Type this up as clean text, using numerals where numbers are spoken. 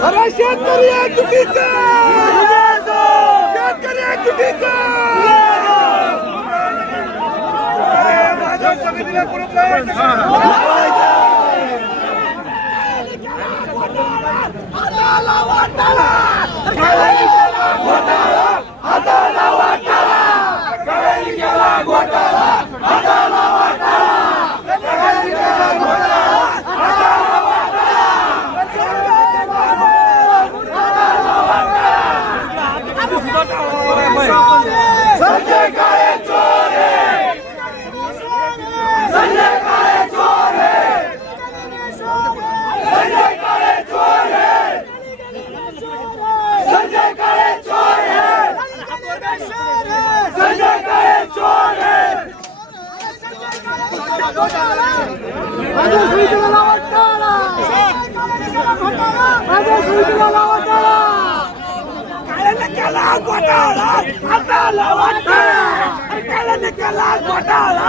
अरे शेतकरी एकजुटीचा शेतकरी एकजुटीचा समितीला कुलूप संजय काळे चोर है संजय काळे चोर है संजय काळे चोर है संजय काळे चोर है संजय काळे चोर है घोटाळा आता घोटाळा